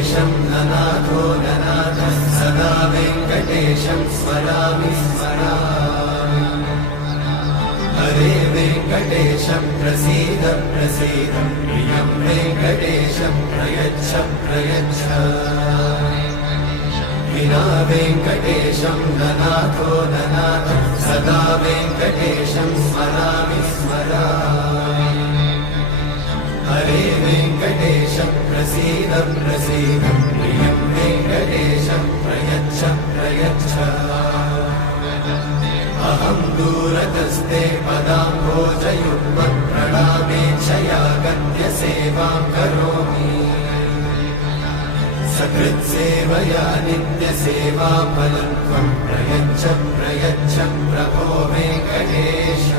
वेङ्कटेशं ननाथो ननाथः सदा वेङ्कटेशं स्मरामि स्मरामि। हरे वेङ्कटेशं प्रसीद प्रसीद प्रियं वेङ्कटेशं प्रयच्छ प्रयच्छ। विना वेङ्कटेशं ननाथो ननाथः सदा वेङ्कटेशं स्मरामि स्मरामि। हरे वेङ्कटेशं प्रसीद प्रसीद प्रियं वेङ्कटेशं प्रयच्छ प्रयच्छ। अहं दूरतस्ते पदाम्भोजयुग्मं प्रणामेच्छया गद्यसेवां करोमि। सकृत्सेवया नित्यसेवाफलं त्वं प्रयच्छ प्रयच्छ प्रभो वेङ्कटेश।